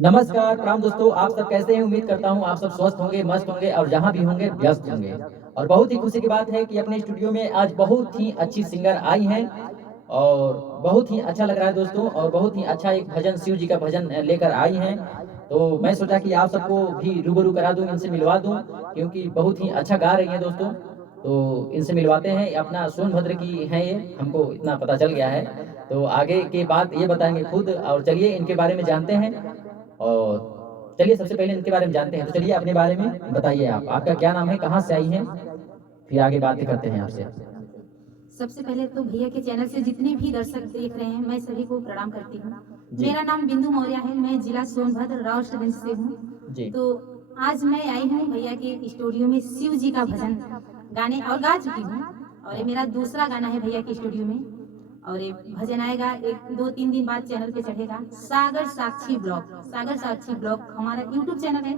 नमस्कार, प्रणाम दोस्तों, आप सब कैसे हैं? उम्मीद करता हूँ आप सब स्वस्थ होंगे, मस्त होंगे और जहाँ भी होंगे व्यस्त होंगे। और बहुत ही खुशी की बात है कि अपने स्टूडियो में आज बहुत ही अच्छी सिंगर आई हैं और बहुत ही अच्छा लग रहा है दोस्तों और बहुत ही अच्छा एक भजन शिव जी का भजन लेकर आई हैं। तो मैं सोचा कि आप सबको भी रूबरू करा दूँ, इनसे मिलवा दूँ क्योंकि बहुत ही अच्छा गा रही हैं दोस्तों। तो इनसे मिलवाते हैं, अपना सोनभद्र की हैं ये, हमको इतना पता चल गया है। तो आगे की बात ये बताएँगे खुद और चलिए इनके बारे में जानते हैं। और चलिए सबसे पहले इनके बारे में जानते हैं। तो चलिए अपने बारे में बताइए आप। आपका क्या नाम है? कहाँ से आई हैं? फिर आगे बातें करते हैं आपसे। सबसे पहले तो भैया के चैनल से जितने भी दर्शक देख रहे हैं, मैं सभी को प्रणाम करती हूँ। जी, मेरा नाम बिंदु मौर्य है, मैं जिला सोनभद्र राष्ट्रगंज से हूँ। जी। तो आज मैं आई हूँ भैया के स्टूडियो में शिव जी का भजन गाने और गा चुकी हूँ। और ये हाँ, मेरा दूसरा गाना है भैया के स्टूडियो में। और ये भजन आएगा एक 2-3 दिन बाद चैनल पे चढ़ेगा। सागर साक्षी ब्लॉग हमारा यूट्यूब चैनल है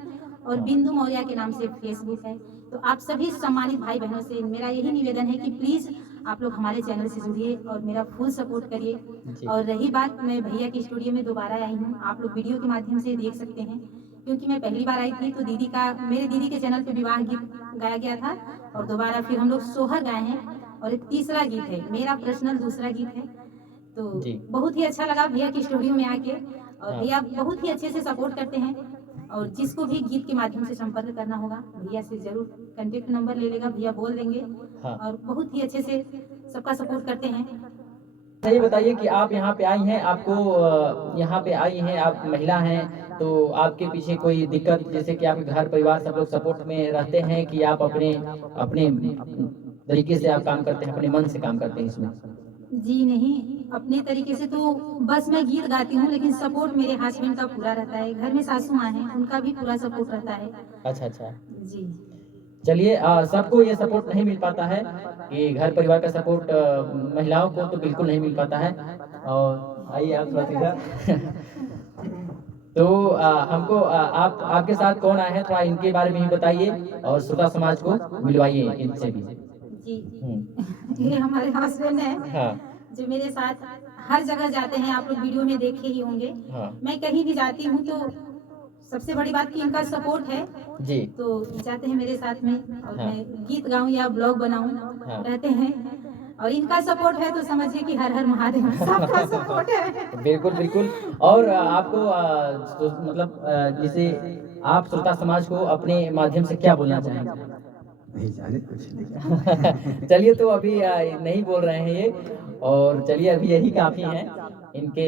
और हाँ। बिंदु मौर्य के नाम से फेसबुक है। तो आप सभी सम्मानित भाई बहनों से मेरा यही निवेदन है कि प्लीज़ आप लोग हमारे चैनल से जुड़िए और मेरा फुल सपोर्ट करिए। जी, और रही बात, मैं भैया के स्टूडियो में दोबारा आई हूँ, आप लोग वीडियो के माध्यम से देख सकते हैं। क्योंकि मैं पहली बार आई थी तो मेरे दीदी के चैनल पे विवाह गीत गाया गया था और दोबारा फिर हम लोग सोहर गाए हैं। और एक तीसरा गीत है, मेरा पर्सनल दूसरा गीत है। तो जी। बहुत ही अच्छा लगा भैया की स्टूडियो में आके। और हाँ, भैया बहुत ही अच्छे से सपोर्ट करते हैं। और जिसको भी गीत के माध्यम से संपर्क करना होगा भैया से जरूर कांटेक्ट नंबर ले लेगा, भैया बोल देंगे। हाँ। और बहुत ही अच्छे से सबका सपोर्ट करते हैं। अच्छा ये बताइए कि आप यहाँ पे आई हैं, आपको यहाँ पे आई हैं, आप महिला हैं, तो आपके पीछे कोई दिक्कत जैसे कि आपके घर परिवार सब लोग सपोर्ट में रहते हैं कि आप अपने अपने तरीके से आप काम करते हैं, अपने मन से काम करते हैं इसमें? जी नहीं, अपने तरीके से तो बस मैं गीत गाती हूँ, लेकिन सपोर्ट मेरे हस्बैंड का पूरा रहता है। घर में सासू माँ हैं, उनका भी पूरा सपोर्ट रहता है। अच्छा, अच्छा। जी। चलिए सबको ये सपोर्ट नहीं मिल पाता है कि घर परिवार का सपोर्ट महिलाओं को तो बिल्कुल नहीं मिल पाता है। और आइए आप थोड़ा सीधा तो हमको आप आपके साथ कौन आए हैं थोड़ा इनके बारे में भी बताइए और श्रोता समाज को मिलवाइए इनसे भी। जी। हुँ, ये हमारे हस्बैंड हैं, हाँ, जो मेरे साथ हर जगह जाते हैं, आप लोग वीडियो में देखे ही होंगे। हाँ, मैं कहीं भी जाती हूँ तो सबसे बड़ी बात कि इनका सपोर्ट है। जी, तो जाते हैं मेरे साथ में और हाँ, मैं गीत गाऊँ या ब्लॉग बनाऊँ, हाँ। रहते हैं। और इनका सपोर्ट है तो समझिए कि हर हर महादेव सबका सपोर्ट है। बिल्कुल, बिल्कुल और आपको मतलब जैसे आप श्रोता समाज को अपने माध्यम से क्या बोलना चाहेंगे? नहीं जाने कुछ नहीं। चलिए तो अभी नहीं बोल रहे हैं ये और चलिए अभी यही काफ़ी हैं। इनके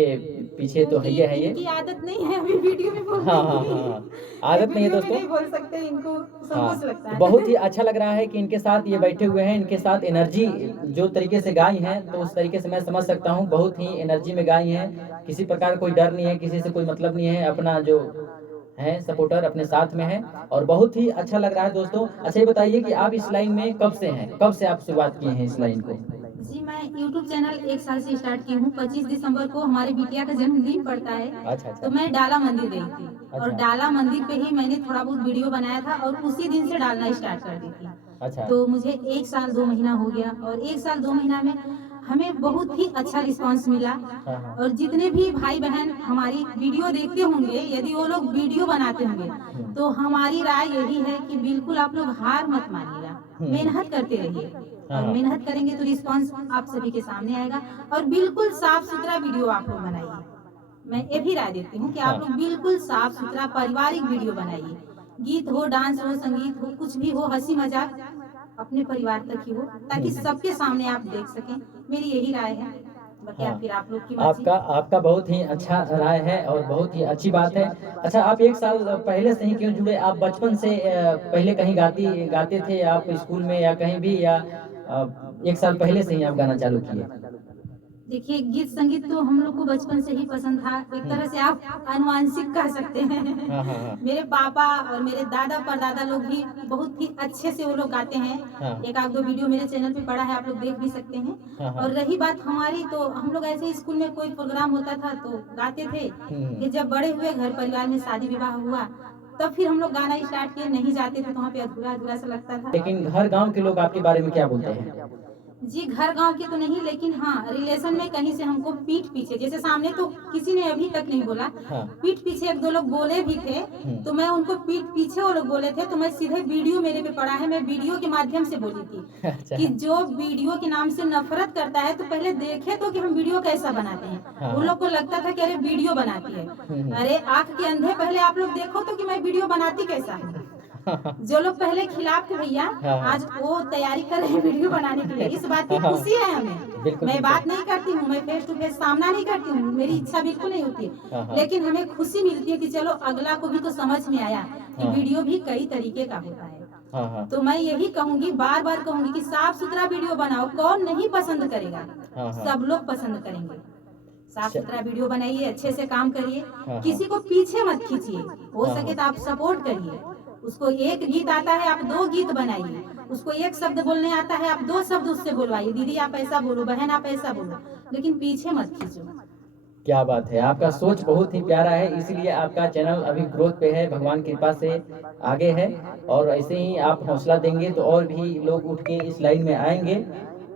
पीछे तो है क्योंकि ये है ये। इनकी आदत नहीं है अभी वीडियो में बोलने हाँ, हाँ, हाँ, की। हाँ। ये आदत नहीं है वीडियो में दोस्तों। नहीं बोल सकते, इनको हाँ, संकोच लगता तो है। बहुत ही अच्छा लग रहा है कि इनके साथ ये बैठे हुए हैं, इनके साथ एनर्जी जो तरीके से गाई हैं, तो उस तरीके से मैं समझ सकता हूँ, बहुत ही एनर्जी में गाई हैं। किसी प्रकार कोई डर नहीं है, किसी से कोई मतलब नहीं है, अपना जो है सपोर्टर अपने साथ में है और बहुत ही अच्छा लग रहा है दोस्तों। अच्छा ये बताइए कि आप इस लाइन में कब से हैं? कब से आप शुरुआत किए हैं इस लाइन को? जी, मैं यूट्यूब चैनल 1 साल से स्टार्ट की हूँ। 25 दिसंबर को हमारे बिटिया का जन्मदिन पड़ता है, अच्छा, तो अच्छा। मैं डाला मंदिर गई थी। और अच्छा, डाला मंदिर पे ही मैंने थोड़ा बहुत वीडियो बनाया था और उसी दिन से डालना स्टार्ट कर दी थी। अच्छा। तो मुझे 1 साल 2 महीना हो गया और 1 साल 2 महीना में हमें बहुत ही अच्छा रिस्पॉन्स मिला। हाँ, हाँ। और जितने भी भाई-बहन हमारी वीडियो देखते होंगे, यदि वो लोग वीडियो बनाते होंगे, हुँ। तो हमारी राय यही है कि बिल्कुल आप लोग हार मत मानिएगा, हुँ, हुँ। मेहनत करते रहिए। हाँ, और हाँ। मेहनत करेंगे तो रिस्पॉन्स आप सभी के सामने आएगा। और बिल्कुल साफ-सुथरा वीडियो आप लोग बनाइए। मैं ये भी राय देती हूँ कि आप हाँ। लोग बिल्कुल साफ-सुथरा पारिवारिक वीडियो बनाइए। गीत हो, डांस हो, संगीत हो, कुछ भी हो, हँसी-मज़ाक अपने परिवार तक ही हो, हुँ, ताकि हुँ। सबके सामने आप देख सकें। मेरी यही राय है। बाकी हाँ। आप फिर आप लोग की मर्ज़ी। आपका आपका बहुत ही अच्छा राय है और बहुत ही अच्छी बात है। अच्छा आप 1 साल पहले से ही क्यों जुड़े? आप बचपन से पहले कहीं गाते थे आप स्कूल में या कहीं भी या 1 साल पहले से ही आप गाना चालू किए? देखिए, गीत-संगीत तो हम लोग को बचपन से ही पसंद था। एक हुँ। तरह से आप आनुवांशिक कह सकते हैं। हाँ, हाँ, हाँ। मेरे पापा और मेरे दादा-परदादा लोग भी बहुत ही अच्छे से वो लोग गाते हैं। हाँ। एक आध 2 वीडियो मेरे चैनल पे पड़ा है, आप लोग देख भी सकते हैं। हाँ, और हाँ। रही बात हमारी, तो हम लोग ऐसे ही स्कूल में कोई प्रोग्राम होता था तो गाते थे। हुँ, हुँ। फिर जब बड़े हुए, घर परिवार में शादी-विवाह हुआ, तब फिर हम लोग गाना स्टार्ट किए। नहीं जाते थे तो वहाँ पे अधूरा-अधूरा सा लगता था। लेकिन हर गाँव के लोग आपके बारे में क्या बोलते हैं? जी घर गांव के तो नहीं, लेकिन हाँ रिलेशन में कहीं से हमको पीठ पीछे, जैसे सामने तो किसी ने अभी तक नहीं बोला, हाँ। पीठ पीछे एक दो लोग बोले भी थे, तो मैं उनको पीठ पीछे वो लोग बोले थे, तो मैं सीधे वीडियो मेरे पे पड़ा है, मैं वीडियो के माध्यम से बोली थी अच्छा। कि जो वीडियो के नाम से नफरत करता है तो पहले देखे तो कि हम वीडियो कैसा बनाते हैं। हाँ। उन लोग को लगता था कि अरे वीडियो बनाती है, हम्म। अरे आंख के अंधे पहले आप लोग देखो तो कि मैं वीडियो बनाती कैसा है। जो लोग पहले खिलाफ थे भैया, हाँ। आज वो तैयारी कर रहे हैं वीडियो बनाने के लिए, इस बात की हाँ। खुशी है हमें। बिल्कुल, मैं बिल्कुल। बात नहीं करती हूँ, मैं फेस टू फेस सामना नहीं करती हूँ, मेरी इच्छा बिल्कुल नहीं होती हाँ। है, लेकिन हमें खुशी मिलती है कि चलो अगला को भी तो समझ में आया कि हाँ। वीडियो भी कई तरीके का होता है। हाँ। तो मैं यही कहूंगी, बार बार कहूंगी कि साफ सुथरा वीडियो बनाओ, कौन नहीं पसंद करेगा, हाँ। सब लोग पसंद करेंगे। साफ अच्छा। सुथरा वीडियो बनाइए, अच्छे से काम करिए, हाँ। किसी को पीछे मत खींचिए, हो हाँ। सके तो आप सपोर्ट करिए। उसको एक गीत आता है आप 2 गीत बनाइए, उसको एक शब्द बोलने आता है आप 2 शब्द उससे बोलवाइए, दीदी आप ऐसा बोलो, बहन आप ऐसा बोलो, लेकिन पीछे मत खींचो। क्या बात है, आपका सोच बहुत ही प्यारा है, इसीलिए आपका चैनल अभी ग्रोथ पे है, भगवान की कृपा से आगे है। और ऐसे ही आप हौसला देंगे तो और भी लोग उठ के इस लाइन में आएंगे।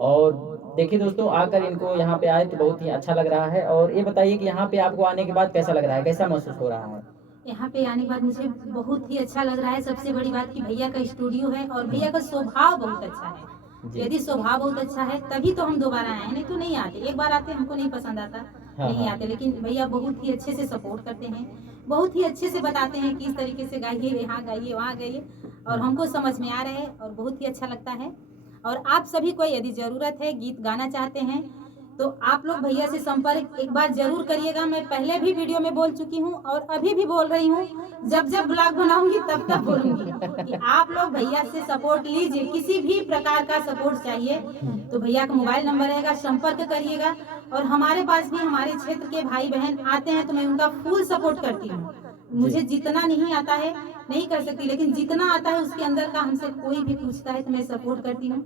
और देखिए दोस्तों, आकर इनको यहाँ पे आए तो बहुत ही अच्छा लग रहा है। और ये बताइए कि यहाँ पे आपको आने के बाद कैसा लग रहा है, कैसा महसूस हो रहा है? यहाँ पे आने के बाद मुझे बहुत ही अच्छा लग रहा है। सबसे बड़ी बात कि भैया का स्टूडियो है और भैया का स्वभाव बहुत अच्छा है। जी। यदि स्वभाव बहुत अच्छा है तभी तो हम दोबारा आए, नहीं तो नहीं आते। एक बार आते हमको नहीं पसंद आता, हाँ, नहीं हाँ। आते, लेकिन भैया बहुत ही अच्छे से सपोर्ट करते हैं, बहुत ही अच्छे से बताते हैं कि इस तरीके से गाइए, यहाँ गाइए, वहाँ गाइए, और हमको समझ में आ रहा है और बहुत ही अच्छा लगता है। और आप सभी को यदि ज़रूरत है, गीत गाना चाहते हैं, तो आप लोग भैया से संपर्क एक बार जरूर करिएगा। मैं पहले भी वीडियो में बोल चुकी हूँ और अभी भी बोल रही हूँ, जब जब ब्लॉग बनाऊंगी तब तब बोलूंगी कि आप लोग भैया से सपोर्ट लीजिए। किसी भी प्रकार का सपोर्ट चाहिए तो भैया का मोबाइल नंबर रहेगा, संपर्क करिएगा। और हमारे पास भी हमारे क्षेत्र के भाई बहन आते हैं तो मैं उनका फुल सपोर्ट करती हूँ। मुझे जितना नहीं आता है नहीं कर सकती, लेकिन जितना आता है उसके अंदर का हमसे कोई भी पूछता है तो मैं सपोर्ट करती हूँ।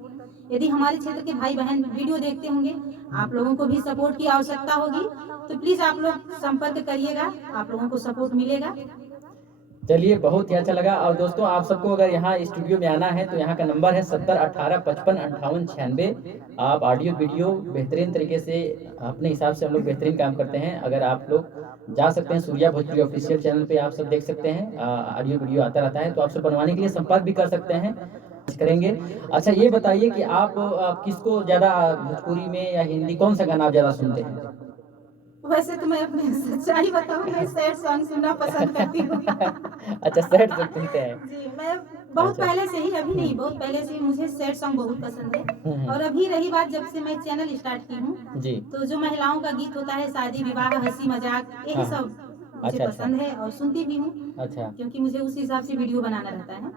यदि हमारे क्षेत्र के भाई बहन वीडियो देखते होंगे, आप लोगों को भी सपोर्ट की आवश्यकता होगी, तो प्लीज आप लोग संपर्क करिएगा, आप लोगों को सपोर्ट मिलेगा। चलिए, बहुत ही अच्छा लगा। और दोस्तों, आप सबको अगर यहाँ स्टूडियो में आना है तो यहाँ का नंबर है 70 18 55 58 96। आप ऑडियो वीडियो बेहतरीन तरीके से अपने हिसाब से हम लोग बेहतरीन काम करते हैं। अगर आप लोग जा सकते हैं, सूर्या भोजपुरी ऑफिशियल चैनल पे आप सब देख सकते हैं, ऑडियो वीडियो आता रहता है, तो आप सब बनवाने के लिए संपर्क भी कर सकते हैं, करेंगे। अच्छा, ये बताइए कि आप किसको ज़्यादा भोजपुरी में या हिंदी कौन सा गाना आप ज़्यादा सुनते हैं? वैसे तो मैं अपनी सच्चाई बताऊं, मैं सैड सॉन्ग सुनना पसंद करती हूँ। अच्छा, सैड सॉन्ग सुनते हैं। जी, मैं बहुत अच्छा। पहले से ही, अभी नहीं, बहुत पहले से ही मुझे सैड सॉन्ग बहुत पसंद है। और अभी रही बात, जब से मैं चैनल स्टार्ट की हूँ, जी। तो जो महिलाओं का गीत होता है, शादी विवाह, हंसी मजाक, यही हाँ। सब मुझे अच्छा, पसंद है और सुनती भी हूँ, अच्छा। क्योंकि मुझे उस हिसाब से वीडियो बनाना रहता है।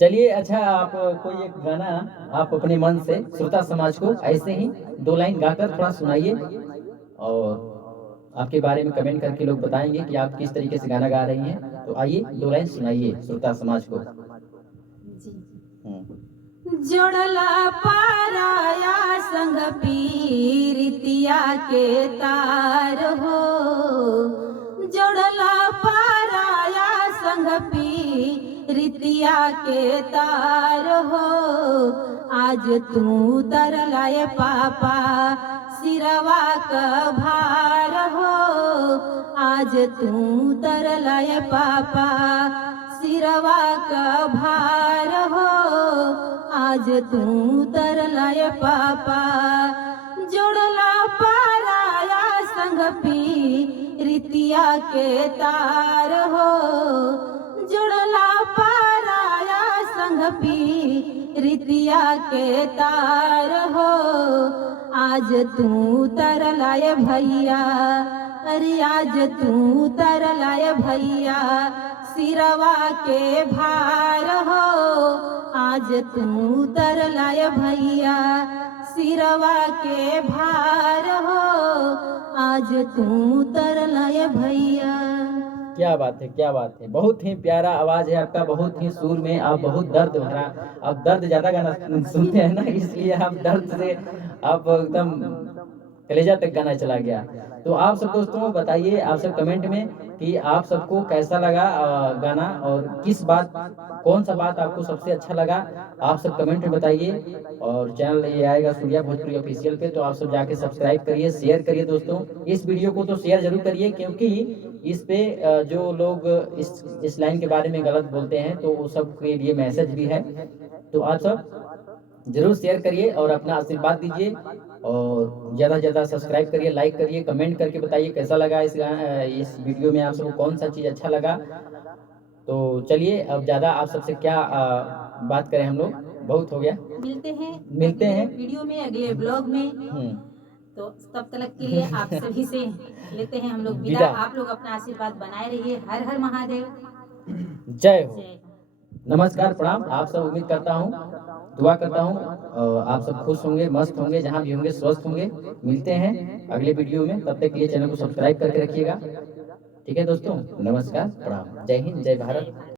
चलिए, अच्छा, आप कोई एक गाना आप अपने मन से श्रोता समाज को ऐसे ही 2 लाइन गाकर थोड़ा सुनाइए, और आपके बारे में कमेंट करके लोग बताएंगे कि आप किस तरीके से गाना गा रही हैं। तो आइए 2 लाइन सुनाइए श्रोता समाज को। जी। हम्म। जोड़ला पाराया संग पीरितिया के तार हो, जोड़ला पाराया संग पीरितिया के तार हो, आज तू तरलाए पापा सिरवा का भार हो, आज तू तरलाए पापा सिरवा का भार हो, आज तू तरलाए पापा। जोड़ला पाराया संग पीरितिया के तार हो, जोड़ला पाराया संग पीरितिया के तार हो, आज तू तरलाए भैया, अरे आज तू तरलाए भैया सिरवा के भार हो, आज तू तरलाए भैया सिरवा के भार हो, आज तू तरलाए भैया। क्या बात है, क्या बात है, बहुत ही प्यारा आवाज है आपका, बहुत ही सुर में, आप बहुत दर्द भरा, आप दर्द ज्यादा गाना सुनते हैं ना, इसलिए आप दर्द से आप एकदम कलेजा तक गाना चला गया। तो आप सब दोस्तों बताइए, आप सब कमेंट में कि आप सबको कैसा लगा गाना, और किस बात, कौन सा बात आपको सबसे अच्छा लगा, आप सब कमेंट में बताइए। और चैनल ये आएगा सूर्या भोजपुरी ऑफिशियल पे, तो आप सब जाके सब्सक्राइब करिए, शेयर करिए दोस्तों। इस वीडियो को तो शेयर जरूर करिए, क्योंकि इस पे जो लोग इस लाइन के बारे में गलत बोलते हैं तो वो सब के लिए मैसेज भी है। तो आप सब जरूर शेयर करिए और अपना आशीर्वाद दीजिए, और ज़्यादा से ज़्यादा सब्सक्राइब करिए, लाइक करिए, कमेंट करके बताइए कैसा लगा इस वीडियो में, आप सबको कौन सा चीज़ अच्छा लगा। तो चलिए अब ज़्यादा आप सबसे क्या बात करें, हम लोग बहुत हो गया। मिलते हैं हैं वीडियो में, अगले ब्लॉग में। तो तब तक के लिए आप सभी से लेते हैं हम लोग विदा। आप लोग अपना आशीर्वाद बनाए रहिए। हर हर महादेव, जय हो, नमस्कार, प्रणाम। आप सब उम्मीद करता हूँ, दुआ करता हूँ आप सब खुश होंगे, मस्त होंगे, जहाँ भी होंगे स्वस्थ होंगे। मिलते हैं अगले वीडियो में, तब तक के लिए चैनल को सब्सक्राइब करके रखिएगा। ठीक है दोस्तों, नमस्कार, प्रणाम, जय हिंद, जय भारत।